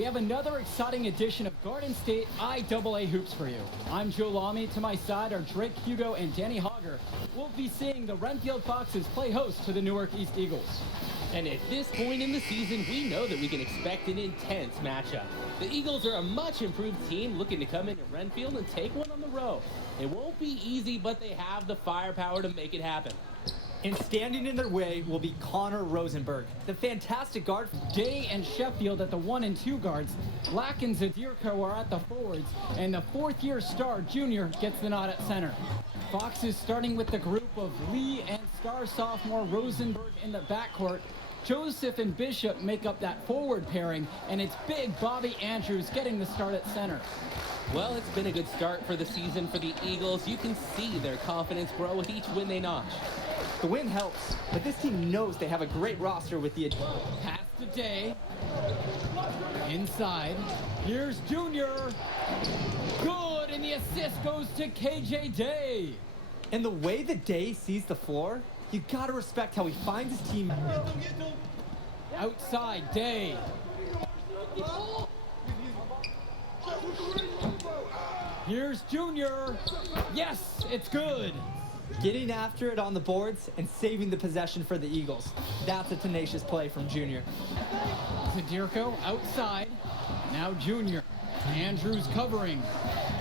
we have another exciting edition of Garden State IAA Hoops for you. I'm Joe Lamy. To my side are Drake Hugo and Danny Hogger. We'll be seeing the Renfield Foxes play host to the Newark East Eagles. And at this point in the season, we know that we can expect an intense matchup. The Eagles are a much improved team looking to come into Renfield and take one on the road. It won't be easy, but they have the firepower to make it happen. And standing in their way will be Connor Rosenberg, the fantastic guard. Day and Sheffield at the 1 and 2 guards. Black and Zadirko are at the forwards, and the fourth-year star junior gets the nod at center. Fox is starting with the group of Lee and star sophomore Rosenberg in the backcourt. Joseph and Bishop make up that forward pairing, and it's big Bobby Andrews getting the start at center. Well, it's been a good start for the season for the Eagles. You can see their confidence grow with each win they notch. The win helps, but this team knows they have a great roster with the... Pass to Day. Inside. Here's Junior. Good, and the assist goes to KJ Day. And the way that Day sees the floor, you gotta respect how he finds his team. Outside, Day. Here's Junior. Yes, it's good. Getting after it on the boards and saving the possession for the Eagles. That's a tenacious play from Junior. Zadirko outside. Now Junior. Andrews covering.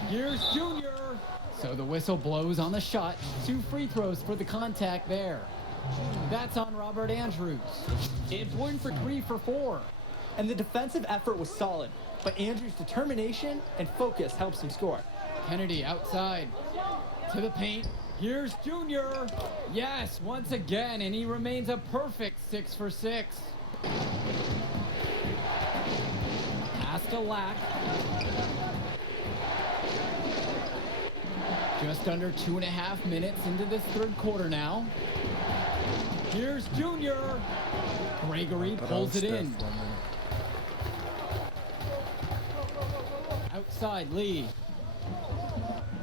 Here's Junior. So the whistle blows on the shot. 2 free throws for the contact there. That's on Robert Andrews. Important for 3 for 4. And the defensive effort was solid, but Andrews' determination and focus helps him score. Kennedy outside. To the paint. Here's Junior. Yes, once again, and he remains a perfect 6 for 6. Pass to Lack. Just under 2.5 minutes into this third quarter now. Here's Junior. Gregory pulls it in. Outside, Lee.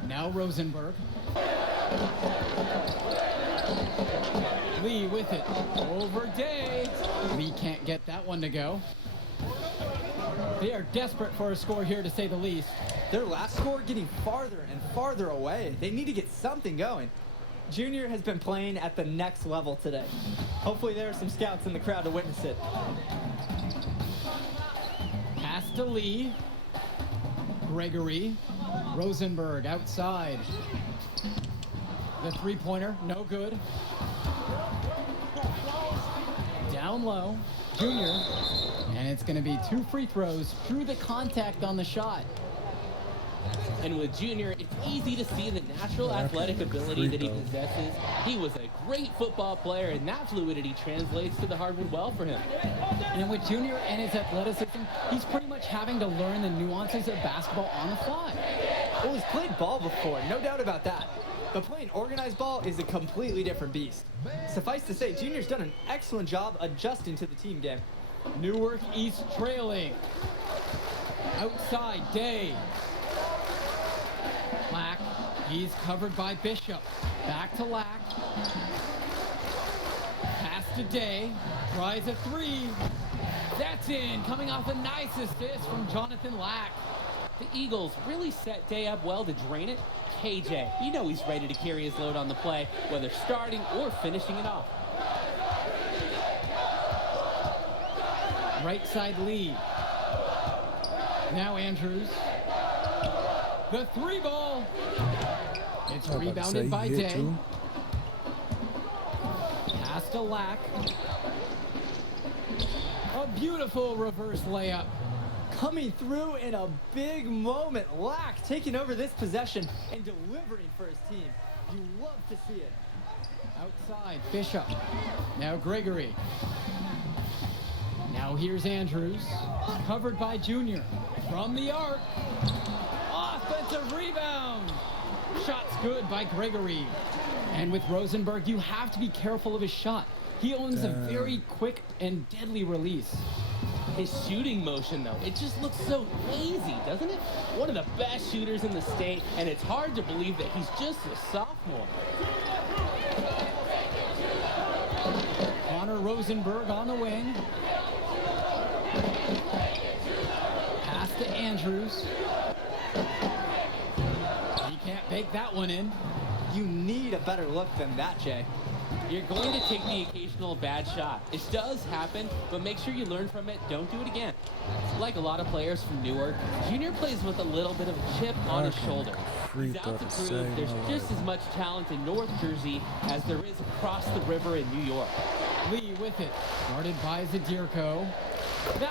Now Rosenberg. Lee with it. Over Day. Lee can't get that one to go. They are desperate for a score here, to say the least. Their last score getting farther and farther away. They need to get something going. Junior has been playing at the next level today. Hopefully there are some scouts in the crowd to witness it. Pass to Lee. Gregory. Rosenberg outside. The three-pointer, no good. Down low, Junior. And it's going to be 2 free throws through the contact on the shot. And with Junior, it's easy to see the natural athletic ability that he possesses. He was a great football player, and that fluidity translates to the hardwood well for him. And with Junior and his athleticism, he's pretty much having to learn the nuances of basketball on the fly. Well, he's played ball before, no doubt about that. But playing organized ball is a completely different beast. Suffice to say, Junior's done an excellent job adjusting to the team game. Newark East trailing. Outside, Day. Lack. He's covered by Bishop. Back to Lack. Pass to Day. Tries a 3. That's in. Coming off a nice assist from Jonathan Lack. The Eagles really set Day up well to drain it. KJ, you know he's ready to carry his load on the play, whether starting or finishing it off. Right side, Lee. Now Andrews. The 3 ball. It's rebounded by Day. Pass to Lack. A beautiful reverse layup. Coming through in a big moment. Lack taking over this possession and delivering for his team. You love to see it. Outside, Bishop. Now Gregory. Now here's Andrews. Covered by Junior. From the arc. Offensive rebound. Shot's good by Gregory. And with Rosenberg, you have to be careful of his shot. He owns a very quick and deadly release. His shooting motion, though, it just looks so easy, doesn't it? One of the best shooters in the state, and it's hard to believe that he's just a sophomore. Connor Rosenberg on the wing. Andrews. He can't bake that one in. You need a better look than that, Jay. You're going to take the occasional bad shot. It does happen, but make sure you learn from it. Don't do it again. Like a lot of players from Newark, Junior plays with a little bit of a chip on his shoulder. He's out to prove there's just as much talent in North Jersey as there is across the river in New York. Lee with it, guarded by Zadirko.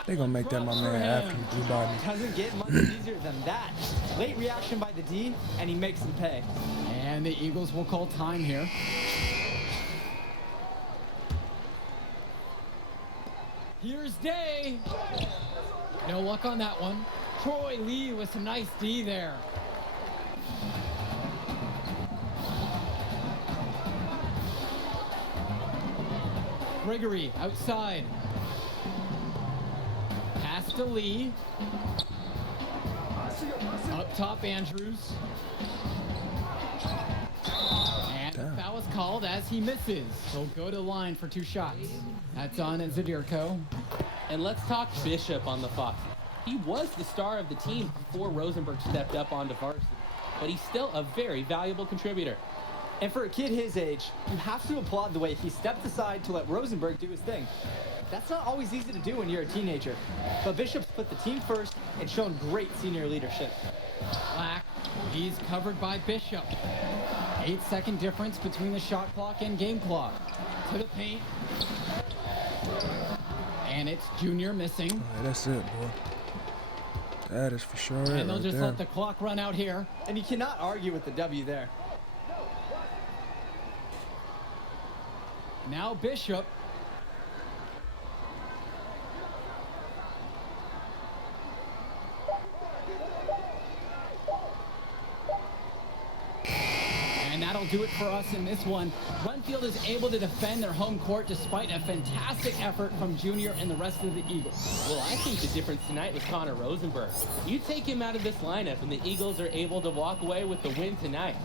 They gonna make that my man after he D-body. Doesn't get much easier than that. Late reaction by the D, and he makes him pay. And the Eagles will call time here. Here's Day. No luck on that one. Troy Lee with some nice D there. Gregory outside. Pass to Lee. Up top, Andrews. And the foul is called as he misses. He'll go to the line for 2 shots. That's on Zadirko. And let's talk Bishop on the Fox. He was the star of the team before Rosenberg stepped up onto varsity, but he's still a very valuable contributor. And for a kid his age, you have to applaud the way he stepped aside to let Rosenberg do his thing. That's not always easy to do when you're a teenager. But Bishop's put the team first and shown great senior leadership. Black, he's covered by Bishop. 8-second difference between the shot clock and game clock. To the paint. And it's Junior missing. All right, that's it, boy. That is for sure it And they'll right just there. let the clock run out here. And you cannot argue with the W there. Now Bishop. And that'll do it for us in this one. Renfield is able to defend their home court despite a fantastic effort from Junior and the rest of the Eagles. Well, I think the difference tonight was Connor Rosenberg. You take him out of this lineup and the Eagles are able to walk away with the win tonight.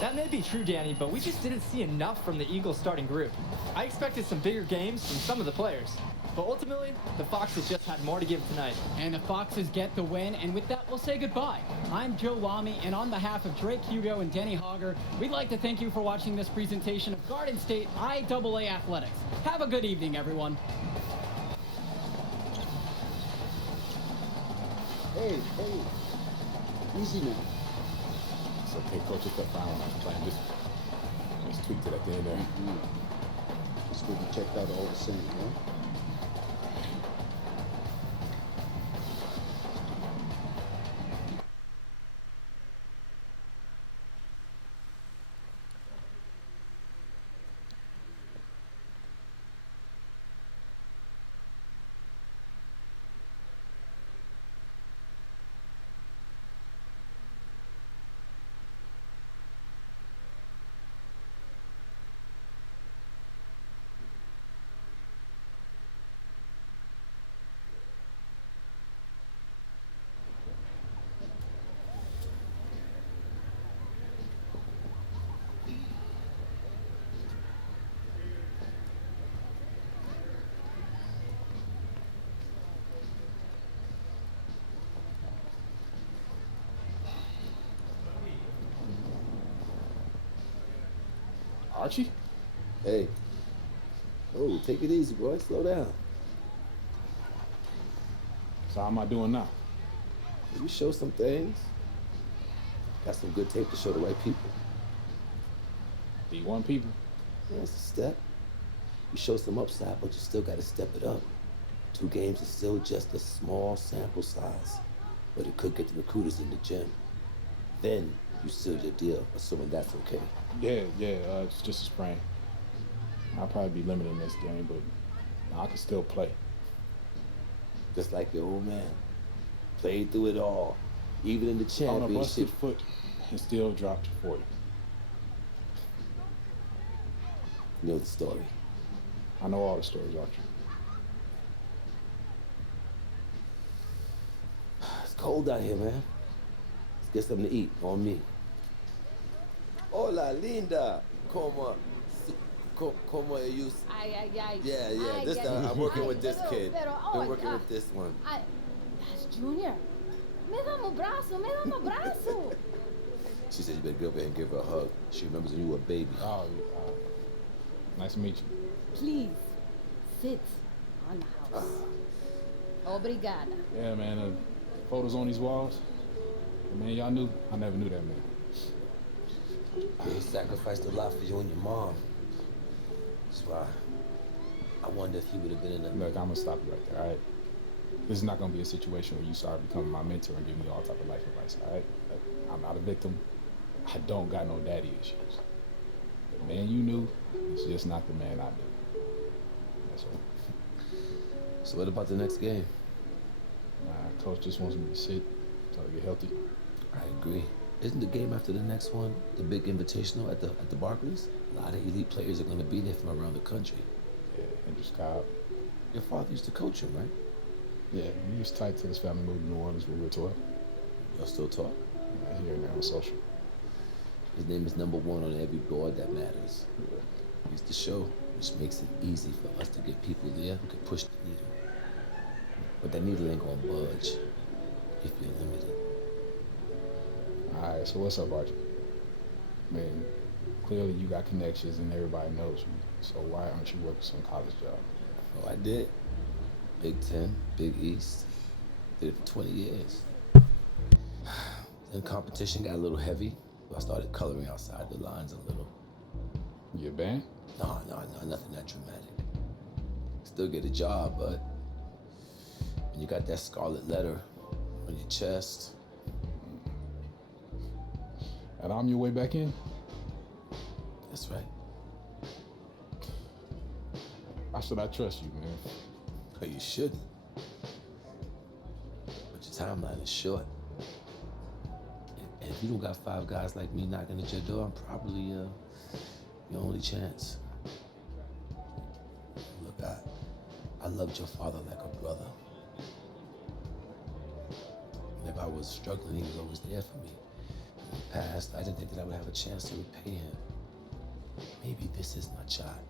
That may be true, Danny, but we just didn't see enough from the Eagles starting group. I expected some bigger games from some of the players. But ultimately, the Foxes just had more to give tonight. And the Foxes get the win, and with that, we'll say goodbye. I'm Joe Lamy, and on behalf of Drake Hugo and Denny Hogger, we'd like to thank you for watching this presentation of Garden State IAA Athletics. Have a good evening, everyone. Hey, easy now. It's okay, coach. Just got foul on us playing. Just tweaked it at the end there. Just getting checked out all the same, huh? Archie? Hey. Oh, take it easy, boy. Slow down. So how am I doing now? You show some things. Got some good tape to show the right people. D1 people? Yeah, it's a step. You show some upside, but you still got to step it up. 2 games is still just a small sample size, but it could get the recruiters in the gym. Then you seal your deal, assuming that's okay. Yeah, it's just a sprain. I'll probably be limited in this game, but I can still play. Just like your old man. Played through it all, even in the On a busted championship. foot and still dropped to 40. You know the story. I know all the stories, Archie. It's cold out here, man. Let's get something to eat on me. Hola, linda. Como you? Ay. Yeah. Ay, This ay, I'm working with this pero- kid. pero, Been working with this one. That's Junior. braço, me dá um abraço. She said you better go over there and give her a hug. She remembers when you were a baby. Oh, nice to meet you. Please, sit on the house. Obrigada. Yeah, man, photos on these walls. Man, y'all knew, I never knew that man. Yeah, he sacrificed a lot for you and your mom. That's why I wonder if he would have been in a... Look, I'm gonna stop you right there, all right? This is not gonna be a situation where you start becoming my mentor and give me all type of life advice, all right? Like, I'm not a victim. I don't got no daddy issues. The man you knew is just not the man I knew. That's all. So what about the next game? Coach just wants me to sit until I get healthy. I agree. Isn't the game after the next one the big invitational at the Barclays? A lot of elite players are going to be there from around the country. Yeah, Hendrix Cobb. Your father used to coach him, right? Yeah, he was tight till his family moved to New Orleans when we were 12. Y'all still talk? Yeah, here and there on social. His name is number one on every board that matters. He's the show, which makes it easy for us to get people there who can push the needle. But that needle ain't gonna budge if you're limited. All right, so what's up, Archie? Man, clearly you got connections and everybody knows you. So why aren't you working some college job? Oh, I did. Big Ten, Big East. Did it for 20 years. Then competition got a little heavy. So I started coloring outside the lines a little. You a band? No, nothing that dramatic. Still get a job, but when you got that scarlet letter on your chest. And I'm your way back in? That's right. Why should I trust you, man? Oh, you shouldn't. But your timeline is short. And if you don't got 5 guys like me knocking at your door, I'm probably your only chance. Look, I loved your father like a brother. And if I was struggling, he was always there for me. In the past, I didn't think that I would have a chance to repay him. Maybe this is my shot.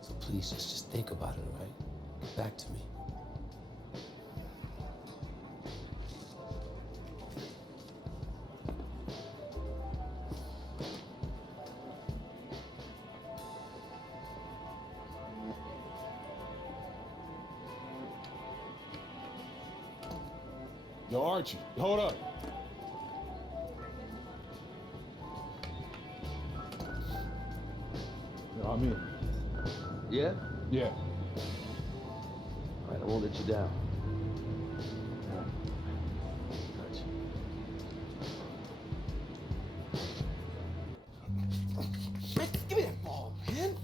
So please, just think about it, all right? Get back to me. Yo, Archie, hold up. Yo, I'm in. Yeah? Yeah. All right, I won't let you down. Gotcha. Man, give me that ball, man.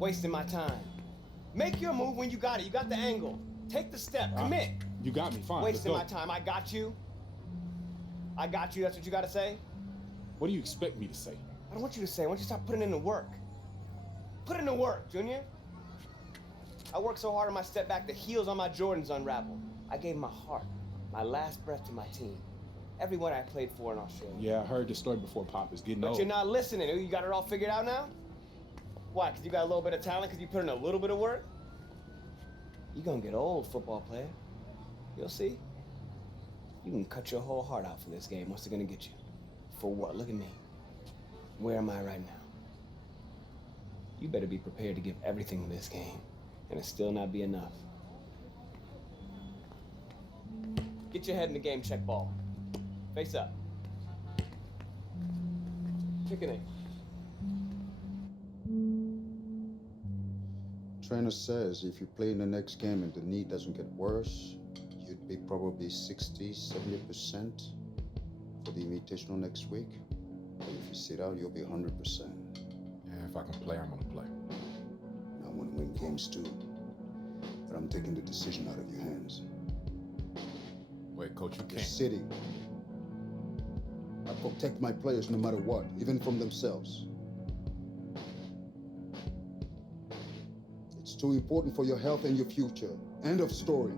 Wasting my time. Make your move when you got it. You got the angle. Take the step. Commit. You got me, fine. Wasting my let's go. time. I got you. I got you. That's what you got to say? What do you expect me to say? I don't want you to say. I want you to stop putting in the work. Put in the work, Junior. I worked so hard on my step back, the heels on my Jordans unraveled. I gave my heart, my last breath to my team. Everyone I played for in Australia. Yeah, I heard the story before, Pop. It's getting But old. you're not listening. You got it all figured out now? Why? Because you got a little bit of talent? Because you put in a little bit of work? You're going to get old, football player. You'll see. You can cut your whole heart out for this game. What's it going to get you? For what? Look at me. Where am I right now? You better be prepared to give everything to this game, and it still not be enough. Get your head in the game, check ball. Face up. Kicking it. Trainer says if you play in the next game and the knee doesn't get worse, you'd be probably 60-70% for the invitational next week. But if you sit out, you'll be 100%. Yeah, if I can play, I'm gonna play. I want to win games too, but I'm taking the decision out of your hands. Wait, Coach, you You're can't. sitting. I protect my players no matter what, even from themselves. It's too important for your health and your future. End of story.